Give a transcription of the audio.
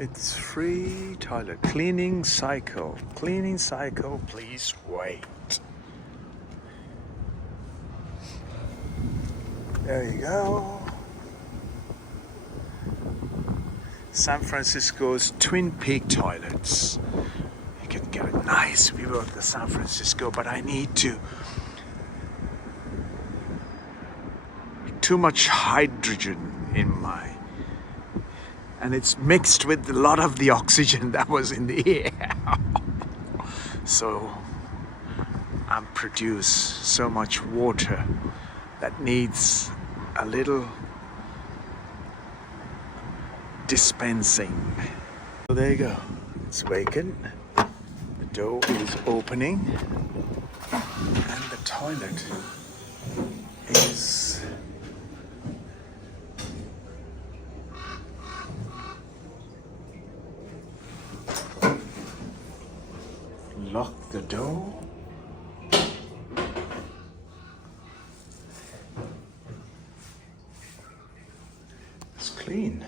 It's free toilet cleaning cycle. Cleaning cycle, please wait. There you go. San Francisco's Twin Peak toilets. You can get a nice view of the San Francisco, but I need too much hydrogen in my, and it's mixed with a lot of the oxygen that was in the air. So I produce so much water that needs a little dispensing. So there you go. It's vacant. The door is opening, and the toilet is lock the door. It's clean.